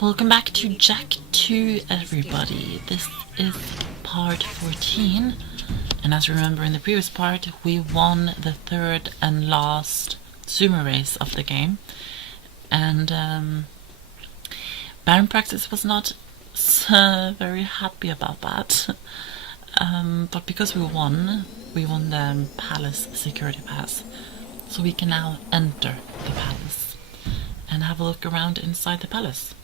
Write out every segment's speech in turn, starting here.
Welcome back to Jak 2, everybody. This is part 14, and as you remember in the previous part, we won the third and last sumo race of the game, and Baron Praxis was not very happy about that, but because we won the palace security pass, so we can now enter the palace and have a look around inside the palace.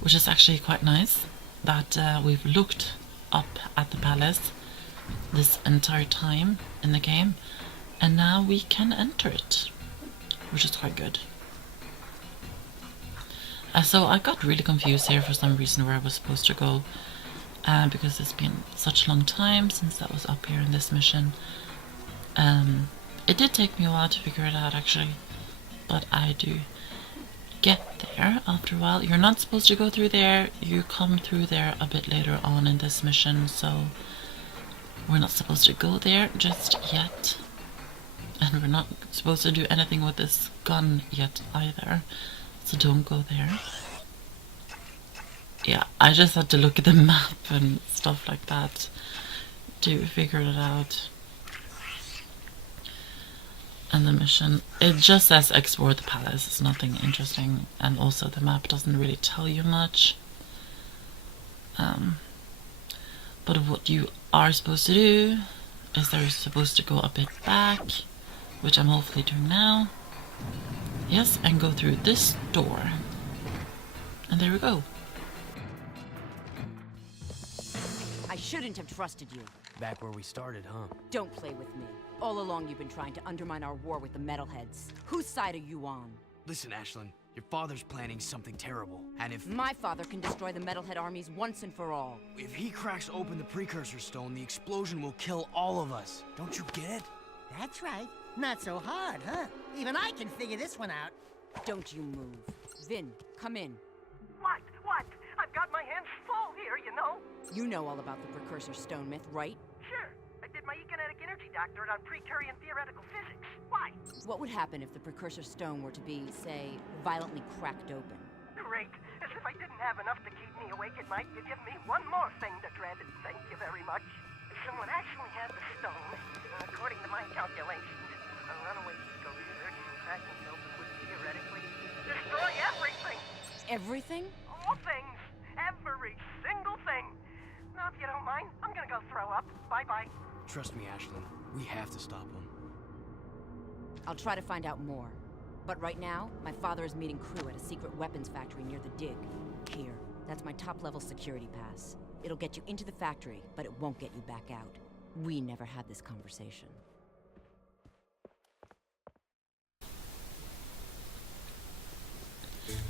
Which is actually quite nice that we've looked up at the palace this entire time in the game, and now we can enter it, which is quite good. So I got really confused here for some reason where I was supposed to go, because it's been such a long time since that was up here in this mission. It did take me a while to figure it out actually, but I do get there after a while. You're not supposed to go through there, you come through there a bit later on in this mission, so we're not supposed to go there just yet, and we're not supposed to do anything with this gun yet either, so don't go there. Yeah, I just had to look at the map and stuff like that to figure it out. And the mission, it just says explore the palace, it's nothing interesting, and also the map doesn't really tell you much. But what you are supposed to do is they're supposed to go a bit back, which I'm hopefully doing now. Yes, and go through this door. And there we go. I shouldn't have trusted you. Back where we started, huh? Don't play with me. All along you've been trying to undermine our war with the metalheads. Whose side are you on? Listen, Ashelin, your father's planning something terrible, and if My father can destroy the metalhead armies once and for all. he cracks open the precursor stone, the explosion will kill all of us. Don't you get it? That's right. Not so hard, huh? Even I can figure this one out. Don't you move. Vin, come in. What? I've got my hands full here, you know? You know all about the precursor stone myth, right? Sure. I did my economic energy doctorate on pre-Curian theoretical physics. Why? What would happen if the precursor stone were to be, say, violently cracked open? Great. As if I didn't have enough to keep me awake at night, you give me one more thing to dread. Thank you very much. Someone actually had the stone. According to my calculations, a runaway eco surge and cracking it open would theoretically destroy everything. Everything? All things. Every single thing. Now, if you don't mind, I'm gonna go throw up. Bye-bye. Trust me, Ashelin, we have to stop him. I'll try to find out more. But right now, my father is meeting Krew at a secret weapons factory near the dig. Here, that's my top-level security pass. It'll get you into the factory, but it won't get you back out. We never had this conversation.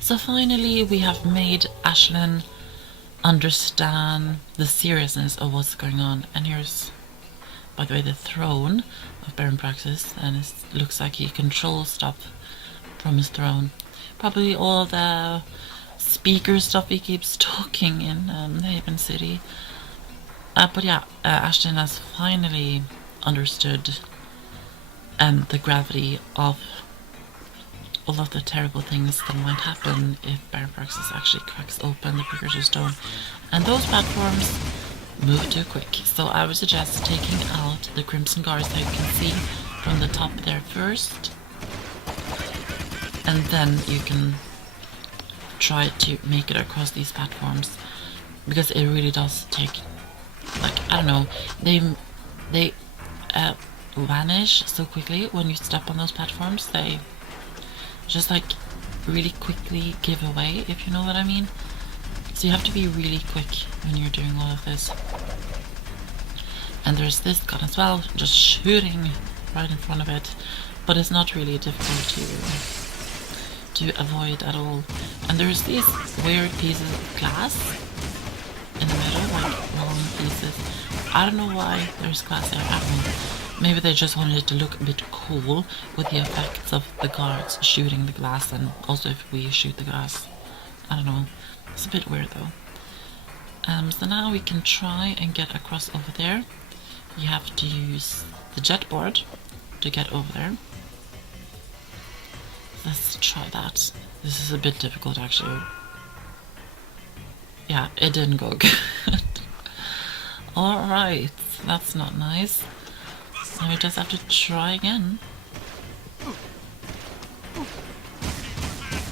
So finally we have made Ashelin understand the seriousness of what's going on, and here's, by the way, the throne of Baron Praxis, and it looks like he controls stuff from his throne. Probably all the speaker stuff he keeps talking in Haven City. But yeah, Ashelin has finally understood the gravity of all of the terrible things that might happen if Baron Praxis actually cracks open the precursor stone. And those platforms move too quick, so I would suggest taking out the crimson guards that you can see from the top there first, and then you can try to make it across these platforms, because it really does take, like, I don't know, they vanish so quickly when you step on those platforms. They just like really quickly give away, if you know what I mean. So you have to be really quick when you're doing all of this. And there's this gun as well, just shooting right in front of it, but it's not really difficult to avoid at all. And there's these weird pieces of glass in the middle, like long pieces. I don't know why there's glass there, I don't know. Maybe they just wanted it to look a bit cool with the effects of the guards shooting the glass, and also if we shoot the glass. I don't know. It's a bit weird though. So now we can try and get across over there. You have to use the jet board to get over there. Let's try that. This is a bit difficult actually. Yeah, it didn't go good. Alright, that's not nice. Now we just have to try again.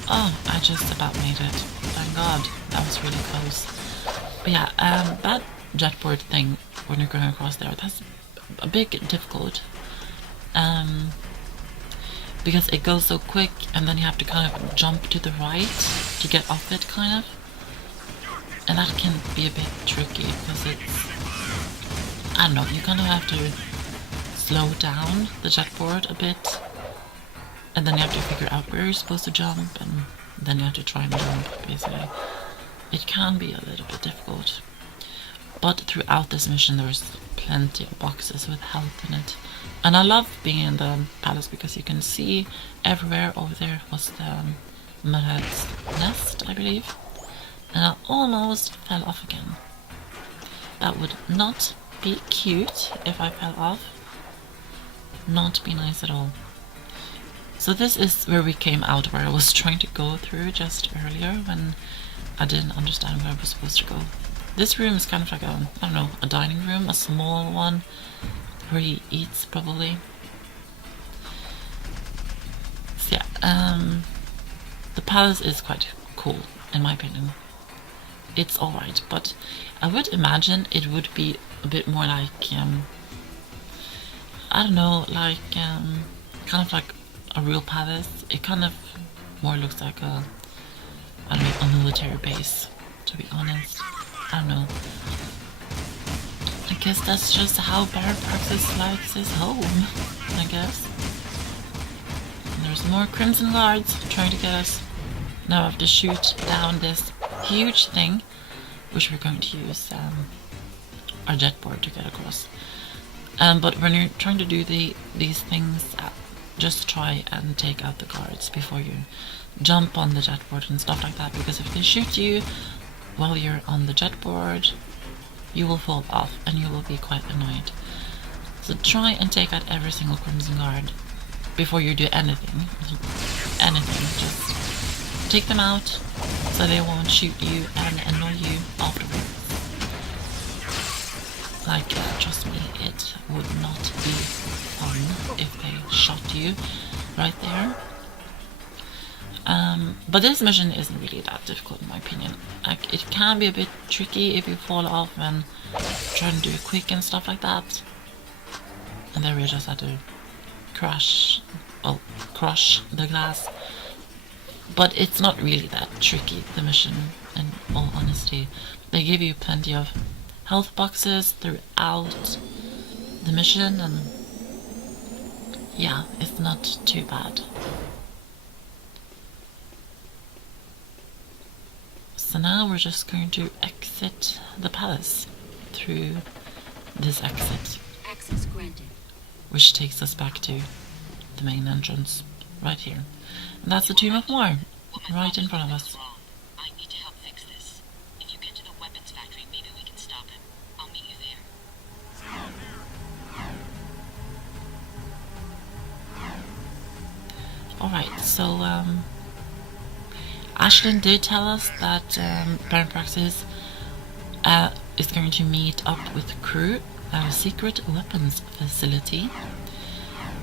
Oh, I just about made it. Thank God, that was really close. But yeah, that jetboard thing, when you're going across there, that's a bit difficult. Because it goes so quick, and then you have to kind of jump to the right to get off it, kind of. And that can be a bit tricky, because it's... I don't know, you kind of have to slow down the jetboard a bit. And then you have to figure out where you're supposed to jump, and then you have to try and jump, basically. It can be a little bit difficult. But throughout this mission there's plenty of boxes with health in it. And I love being in the palace because you can see everywhere. Over there was the Mudhead's nest, I believe. And I almost fell off again. That would not be cute if I fell off. Not be nice at all. So this is where we came out, where I was trying to go through just earlier when I didn't understand where I was supposed to go. This room is kind of like a, I don't know, a dining room, a small one, where he eats probably. So yeah, the palace is quite cool, in my opinion. It's alright, but I would imagine it would be a bit more like, I don't know, like, kind of like a real palace. It kind of more looks like a, I don't know, a military base, to be honest. I don't know. I guess that's just how Baron Praxis likes his home, I guess. And there's more Crimson Guards trying to get us. Now I have to shoot down this huge thing, which we're going to use our jetboard to get across. But when you're trying to do these things, just try and take out the guards before you jump on the jetboard and stuff like that, because if they shoot you while you're on the jetboard, you will fall off and you will be quite annoyed. So try and take out every single Crimson Guard before you do anything. Just take them out so they won't shoot you and annoy you afterwards. Like, trust me, it would not be fun if they shot you right there. But this mission isn't really that difficult in my opinion. Like, it can be a bit tricky if you fall off and try to do it quick and stuff like that. And then we just had to crush the glass. But it's not really that tricky, the mission, in all honesty. They give you plenty of health boxes throughout the mission, and yeah, it's not too bad. So now we're just going to exit the palace through this exit. Access granted. Which takes us back to the main entrance, right here. And that's the Tomb of War, right in front of us. I need to help fix this. If you get to the weapons factory, maybe we can stop him. I'll meet you there. Alright, so Ashelin did tell us that Baron Praxis is going to meet up with Krew at a secret weapons facility.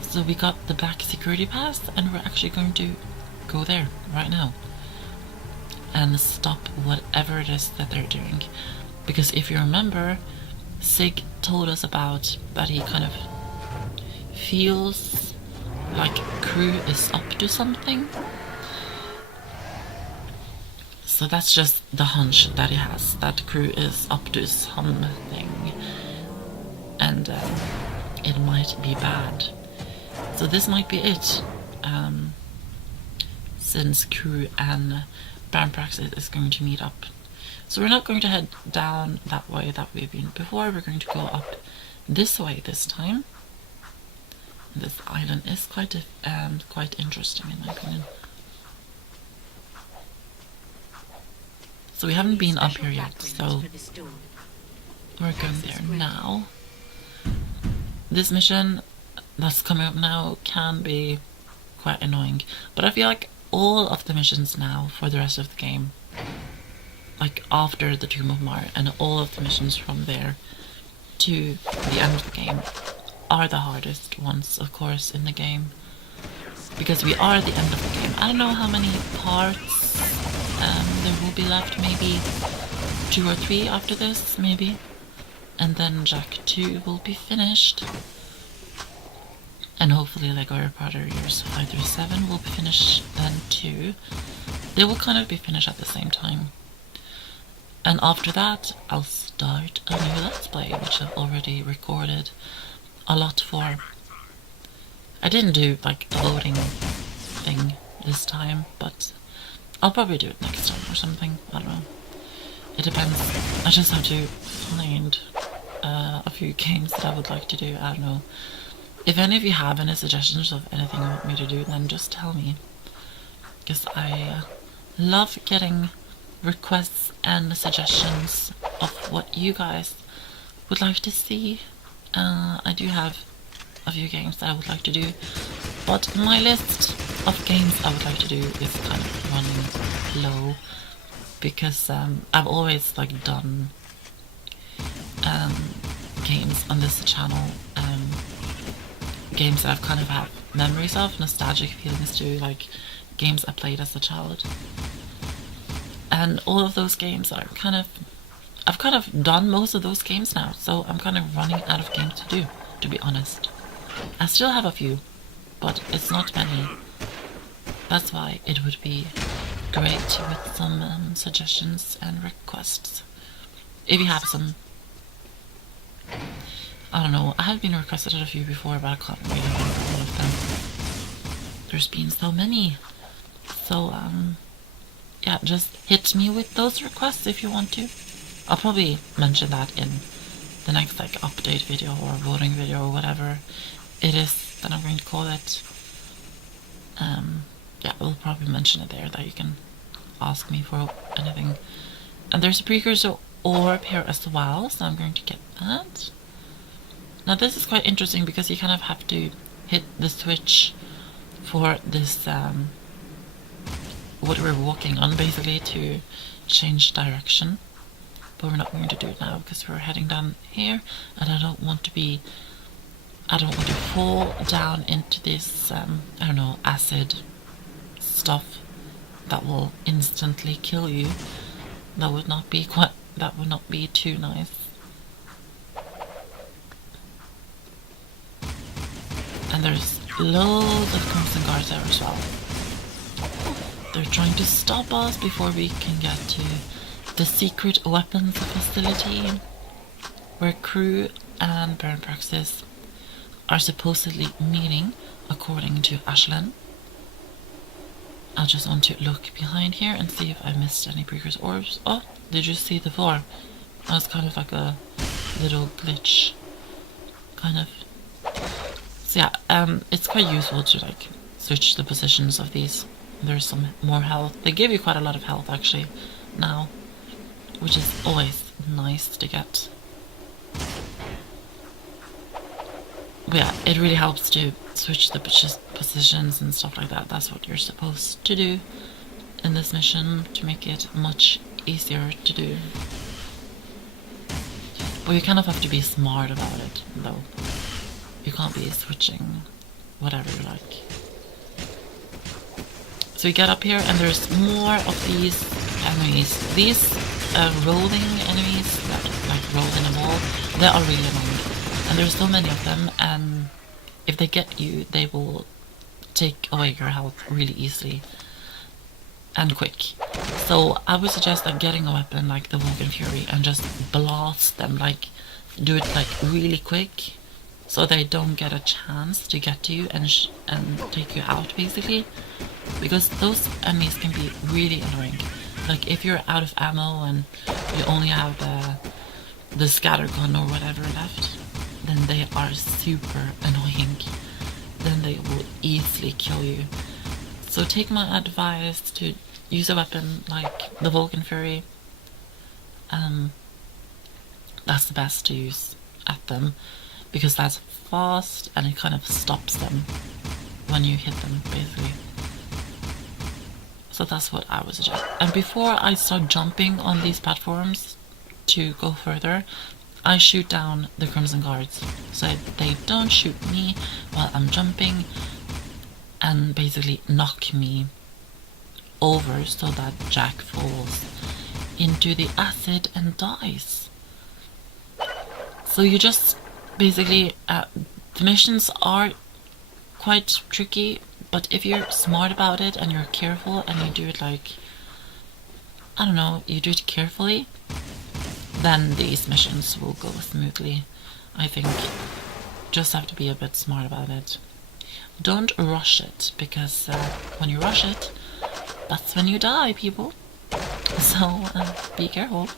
So we got the black security pass, and we're actually going to go there right now and stop whatever it is that they're doing. Because if you remember, Sig told us about that he kind of feels like Krew is up to something. So that's just the hunch that he has, that Krew is up to something, and it might be bad. So this might be it, since Krew and Baron Praxis is going to meet up. So we're not going to head down that way that we've been before. We're going to go up this way this time. This island is quite interesting in my opinion. So we haven't been up here yet, so we're going there now. This mission that's coming up now can be quite annoying, but I feel like all of the missions now for the rest of the game like after the Tomb of Mar, and all of the missions from there to the end of the game are the hardest ones, of course, in the game, because we are at the end of the game. I don't know how many parts there will be left, maybe 2 or 3 after this, maybe, and then Jak 2 will be finished, and hopefully like Harry Potter years 5 through 7 will be finished then too. They will kind of be finished at the same time. And after that, I'll start a new Let's Play, which I've already recorded a lot for. I didn't do like the loading thing this time, but I'll probably do it next time or something. I don't know. It depends. I just have to find a few games that I would like to do. I don't know. If any of you have any suggestions of anything you want me to do, then just tell me. Because I love getting requests and suggestions of what you guys would like to see. I do have a few games that I would like to do, but my list of games I would like to do is kind of running low, because I've always like done games on this channel, games that I've kind of had memories of, nostalgic feelings to, like games I played as a child. And all of those games are I've kind of done most of those games now, so I'm kind of running out of games to do, to be honest. I still have a few, but it's not many. That's why it would be great with some suggestions and requests. If you have some. I don't know, I have been requested a few before, but I can't really remember all of them. There's been so many. So, yeah, just hit me with those requests if you want to. I'll probably mention that in the next like update video or voting video or whatever it is that I'm going to call it. Yeah, we'll probably mention it there, that you can ask me for anything. And there's a precursor orb here as well, so I'm going to get that. Now this is quite interesting because you kind of have to hit the switch for this what we're walking on, basically, to change direction. But we're not going to do it now because we're heading down here, and I don't want to fall down into this I don't know, acid stuff that will instantly kill you. That would not be too nice. And there's loads of Crimson Guards there as well. They're trying to stop us before we can get to the secret weapons facility, where Krew and Baron Praxis are supposedly meeting, according to Ashelin. I just want to look behind here and see if I missed any precursor orbs. Oh, did you see the 4? That was kind of like a little glitch, kind of. So yeah, it's quite useful to like switch the positions of these. There's some more health. They give you quite a lot of health actually now, which is always nice to get. But yeah, it really helps to switch the positions and stuff like that. That's what you're supposed to do in this mission to make it much easier to do. But you kind of have to be smart about it, though. You can't be switching whatever you like. So we get up here and there's more of these enemies. These rolling enemies that like roll in a wall, they are really annoying. And there's so many of them, and if they get you, they will take away your health really easily and quick. So I would suggest like getting a weapon like the Woken Fury and just blast them, like do it like really quick, so they don't get a chance to get to you and take you out, basically, because those enemies can be really annoying. Like if you're out of ammo and you only have the scatter gun or whatever left, then they are super annoying. Then they will easily kill you. So take my advice to use a weapon like the Vulcan Fury. That's the best to use at them, because that's fast and it kind of stops them when you hit them, basically. So that's what I would suggest. And before I start jumping on these platforms to go further, I shoot down the Crimson Guards so they don't shoot me while I'm jumping and basically knock me over so that Jak falls into the acid and dies. So you just basically, the missions are quite tricky, but if you're smart about it and you're careful and you do it like, I don't know, you do it carefully, then these missions will go smoothly. I think just have to be a bit smart about it. Don't rush it, because when you rush it, that's when you die, people. So be careful.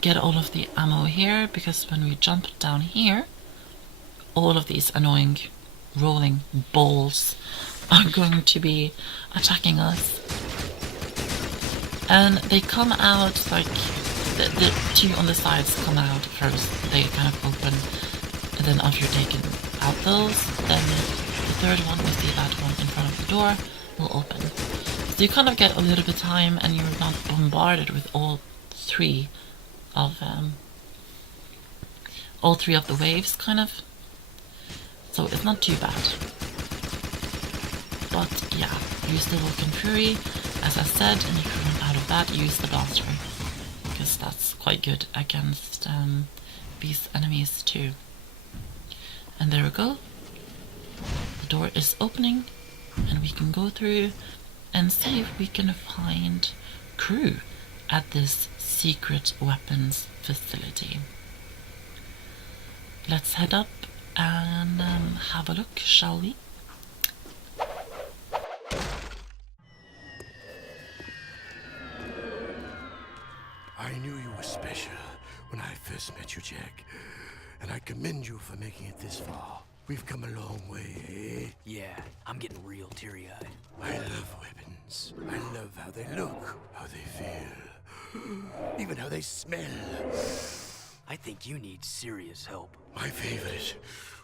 Get all of the ammo here, because when we jump down here, all of these annoying rolling balls are going to be attacking us. And they come out like the two on the sides come out first. They kind of open, and then after you're taken out those, then the third one, we see that one in front of the door, will open. So you kind of get a little bit of time, and you're not bombarded with all three of the waves, kind of. So it's not too bad. But yeah, use the Vulcan Fury, as I said, and if you run out of that, use the Blaster, because that's quite good against these enemies too. And there we go. The door is opening, and we can go through and see if we can find Krew at this secret weapons facility. Let's head up and have a look, shall we? I knew you were special when I first met you, Jak, and I commend you for making it this far. We've come a long way, eh? Yeah, I'm getting real teary-eyed. I love weapons. I love how they look, how they feel, even how they smell. I think you need serious help. My favorite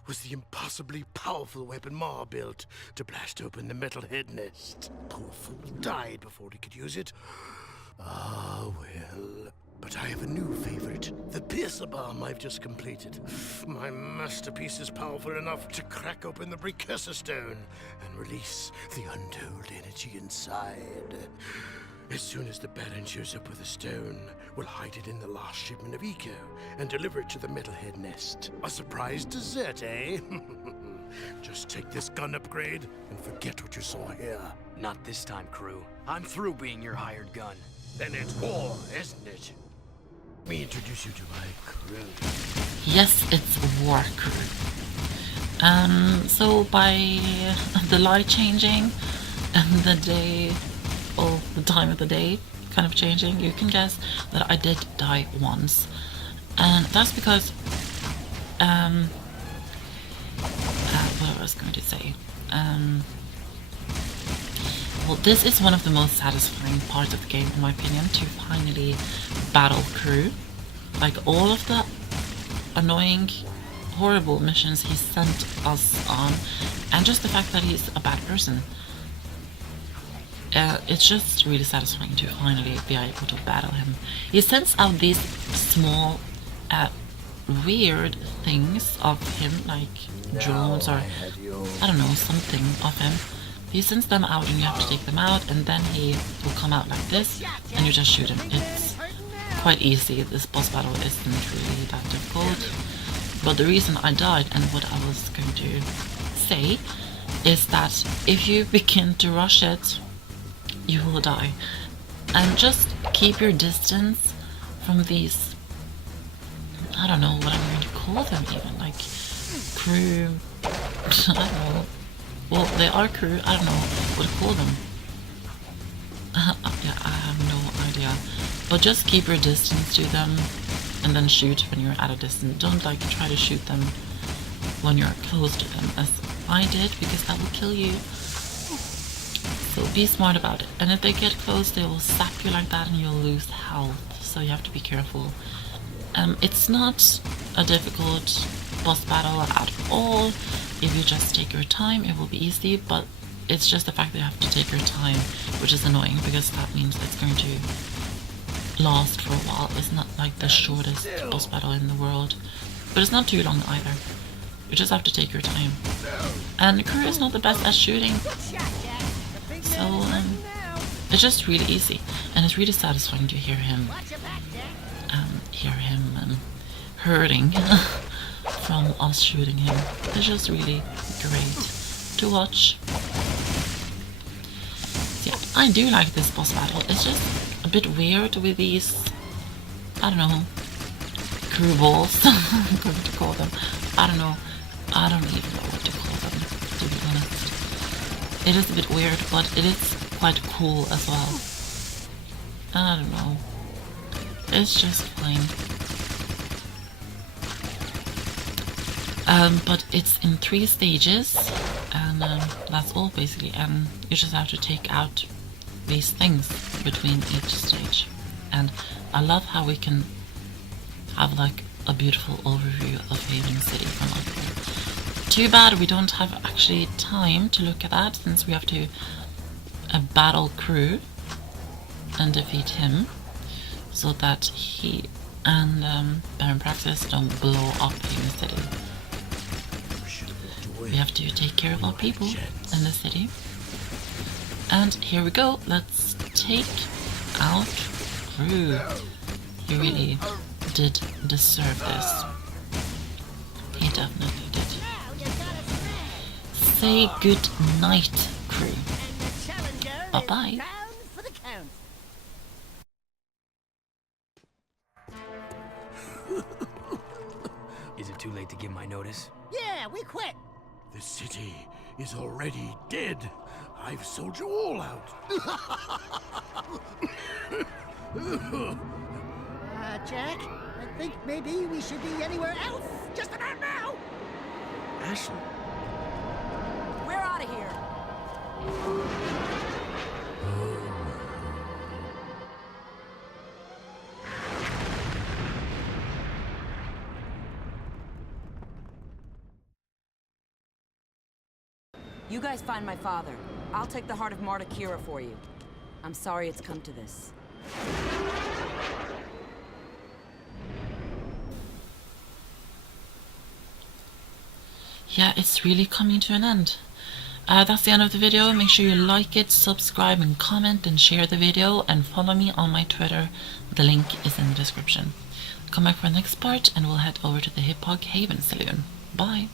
was the impossibly powerful weapon Ma built to blast open the metal head nest. Poor fool died before he could use it. Ah, well. But I have a new favorite, the piercer bomb I've just completed. My masterpiece is powerful enough to crack open the precursor stone and release the untold energy inside. As soon as the Baron shows up with a stone, we'll hide it in the last shipment of Eco and deliver it to the metalhead nest. A surprise dessert, eh? Just take this gun upgrade and forget what you saw here. Not this time, Krew. I'm through being your hired gun. Then it's war, isn't it? Let me introduce you to my crew. Yes, it's War Krew. So by the light changing and the day, or the time of the day kind of changing, you can guess that I did die once. And that's because, what I was going to say, well, this is one of the most satisfying parts of the game, in my opinion, to finally battle Krew. Like, all of the annoying, horrible missions he sent us on, and just the fact that he's a bad person. It's just really satisfying to finally be able to battle him. He sends out these small, weird things of him, like drones or, I don't know, something of him. He sends them out and you have to take them out, and then he will come out like this and you just shoot him. It's quite easy. This boss battle isn't really that difficult. But the reason I died, and what I was going to say, is that if you begin to rush it, you will die. And just keep your distance from these, I don't know what I'm going to call them even, like Krew, I don't know. Well, they are Krew, I don't know what to call them. Yeah, I have no idea. But just keep your distance to them and then shoot when you're at a distance. Don't like try to shoot them when you're close to them, as I did, because that will kill you. So be smart about it. And if they get close, they will zap you like that and you'll lose health. So you have to be careful. It's not a difficult boss battle at all. If you just take your time, it will be easy, but it's just the fact that you have to take your time, which is annoying because that means it's going to last for a while. It's not like the shortest boss battle in the world, but it's not too long either. You just have to take your time. And Krew is not the best at shooting, so it's just really easy, and it's really satisfying to hear him hurting from us shooting him. It's just really great to watch. So yeah, I do like this boss battle. It's just a bit weird with these, I don't know, Krew balls. I'm going to call them. I don't know. I don't even know what to call them, to be honest. It is a bit weird, but it is quite cool as well. I don't know. It's just plain. But it's in 3 stages, and that's all basically. And you just have to take out these things between each stage. And I love how we can have like a beautiful overview of Haven City from up here. Too bad we don't have actually time to look at that, since we have to battle Krew and defeat him, so that he and Baron Praxis don't blow up Haven City. We have to take care of our people in the city. And here we go. Let's take out Krew. He really did deserve this. He definitely did. Say good night, Krew. Bye-bye. Is it too late to give my notice? Yeah, we quit. The city is already dead. I've sold you all out. Jack, I think maybe we should be anywhere else just about now. Ashley. We're out of here. You guys find my father. I'll take the heart of Marta Kira for you. I'm sorry it's come to this. Yeah, it's really coming to an end. That's the end of the video. Make sure you like it, subscribe and comment and share the video, and follow me on my Twitter. The link is in the description. Come back for the next part and we'll head over to the Hip Hog Haven Saloon. Bye!